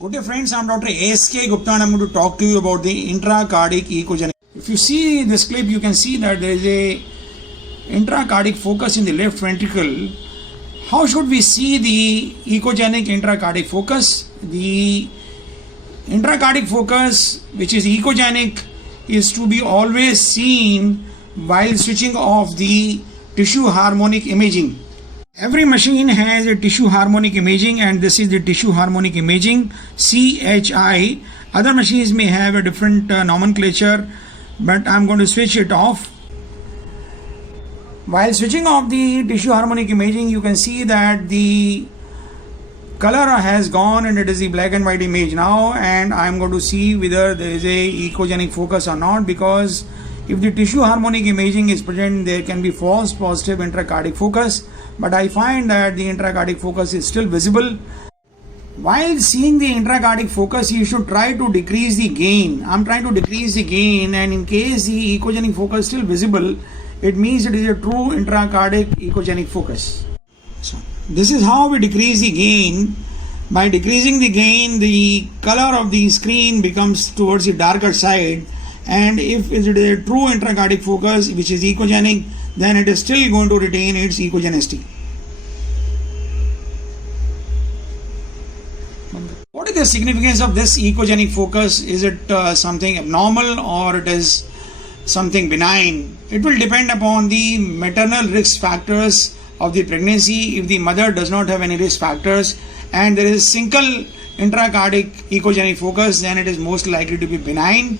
Good day friends, I'm Dr. A.S.K. Gupta and I'm going to talk to you about the intracardiac echogenic. If you see this clip, you can see that there is a intracardiac focus in the left ventricle. How should we see the echogenic intracardiac focus? The intracardiac focus, which is echogenic, is to be always seen while switching off the tissue harmonic imaging. Every machine has a tissue harmonic imaging, and this is the tissue harmonic imaging, CHI. Other machines may have a different nomenclature, but I'm going to switch it off. While switching off the tissue harmonic imaging, you can see that the color has gone and it is the black and white image now, and I'm going to see whether there is a echogenic focus or not, because if the tissue harmonic imaging is present, there can be false positive intracardiac focus, but I find that the intracardiac focus is still visible. While seeing the intracardiac focus, you should try to decrease the gain. I'm trying to decrease the gain, and in case the echogenic focus is still visible, it means it is a true intracardiac echogenic focus. So this is how we decrease the gain. By decreasing the gain, the color of the screen becomes towards the darker side, and if it is a true intracardiac focus which is echogenic, then it is still going to retain its echogenicity. What is the significance of this echogenic focus? Is it something abnormal or it is something benign? It will depend upon the maternal risk factors of the pregnancy. If the mother does not have any risk factors and there is single intracardiac echogenic focus, then it is most likely to be benign.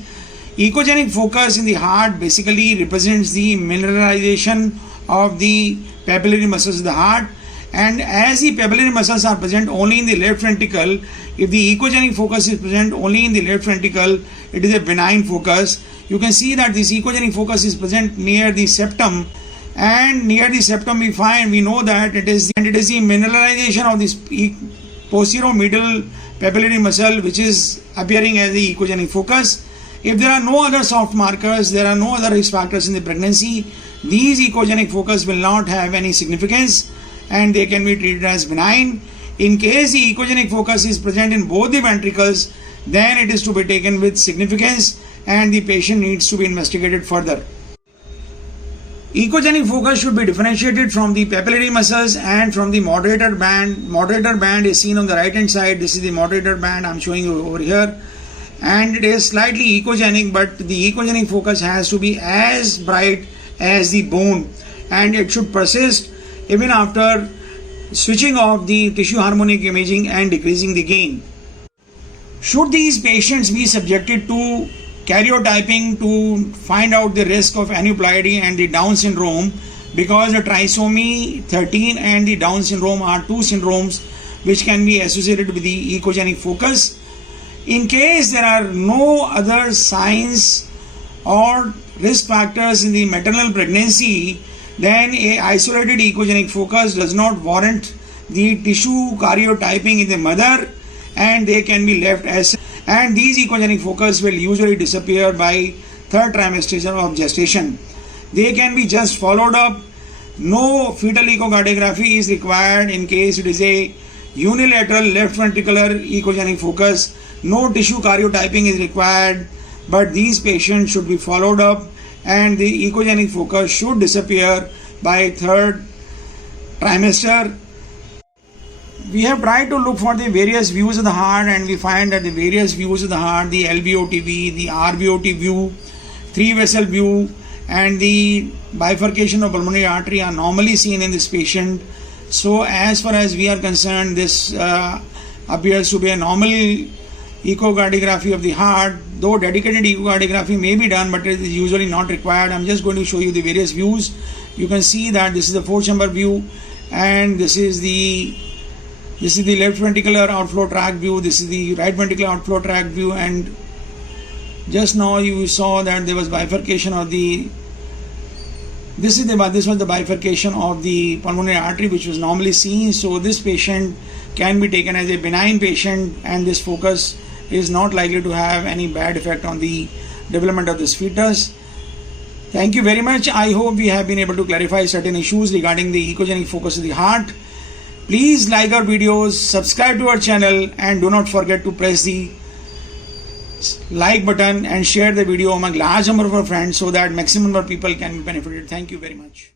Echogenic focus in the heart basically represents the mineralization of the papillary muscles of the heart, and as the papillary muscles are present only in the left ventricle, if the echogenic focus is present only in the left ventricle, it is a benign focus. You can see that this echogenic focus is present near the septum, and near the septum we know that it is the mineralization of this posterior-medial papillary muscle which is appearing as the echogenic focus. If there are no other soft markers, there are no other risk factors in the pregnancy, these echogenic focus will not have any significance and they can be treated as benign. In case the echogenic focus is present in both the ventricles, then it is to be taken with significance and the patient needs to be investigated further. Echogenic focus should be differentiated from the papillary muscles and from the moderator band. Moderator band is seen on the right hand side. This is the moderator band I'm showing you over here. And it is slightly echogenic, but the echogenic focus has to be as bright as the bone, and it should persist even after switching off the tissue harmonic imaging and decreasing the gain. Should these patients be subjected to karyotyping to find out the risk of aneuploidy and the Down syndrome, because the trisomy 13 and the Down syndrome are two syndromes which can be associated with the echogenic focus. In case there are no other signs or risk factors in the maternal pregnancy, then a isolated echogenic focus does not warrant the tissue karyotyping in the mother, and they can be left as, and these echogenic focus will usually disappear by third trimester of gestation. They can be just followed up. No fetal echocardiography is required in case it is a unilateral left ventricular echogenic focus. No tissue karyotyping is required, but these patients should be followed up and the echogenic focus should disappear by third trimester. We have tried to look for the various views of the heart, and we find that the various views of the heart, the LVOT view, the RVOT view, three vessel view, and the bifurcation of pulmonary artery are normally seen in this patient. So as far as we are concerned, this appears to be a normal echocardiography of the heart, though dedicated echocardiography may be done, but it is usually not required. I'm just going to show you the various views. You can see that this is the fourth chamber view, and this is the left ventricular outflow tract view, this is the right ventricular outflow tract view, and just now you saw that there was bifurcation of the this was the bifurcation of the pulmonary artery which was normally seen. So this patient can be taken as a benign patient, and this focus is not likely to have any bad effect on the development of this fetus. Thank you very much. I hope we have been able to clarify certain issues regarding the echogenic focus of the heart. Please like our videos, subscribe to our channel, and do not forget to press the like button and share the video among large number of our friends so that maximum number of people can be benefited. Thank you very much.